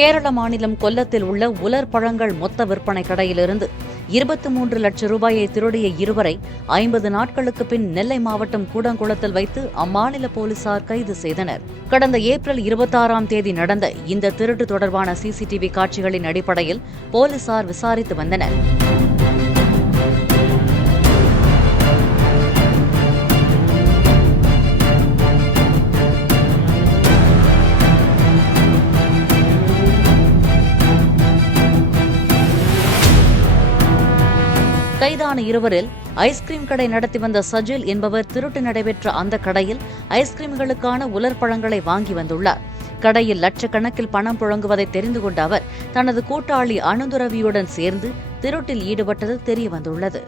கேரள மாநிலம் கொல்லத்தில் உள்ள உலர் பழங்கள் மொத்த விற்பனை கடையிலிருந்து 23 லட்சம் ரூபாயை திருடிய இருவரை 50 நாட்களுக்கு பின் நெல்லை மாவட்டம் கூடங்குளத்தில் வைத்து அம்மாநில போலீசார் கைது செய்தனர். கடந்த ஏப்ரல் 26ஆம் தேதி நடந்த இந்த திருட்டு தொடர்பான சிசிடிவி காட்சிகளின் அடிப்படையில் போலீசார் விசாரித்து வந்தனர். கைதான இருவரில் ஐஸ்கிரீம் கடை நடத்தி வந்த சஜில் என்பவர் திருட்டு நடைபெற்ற அந்த கடையில் ஐஸ்கிரீம்களுக்கான உலர் பழங்களை வாங்கி வந்துள்ளார். கடையில் லட்சக்கணக்கில் பணம் புழங்குவதை தெரிந்து கொண்ட அவர் தனது கூட்டாளி அனுதுரவியுடன் சேர்ந்து திருட்டில் ஈடுபட்டது தெரியவந்துள்ளது.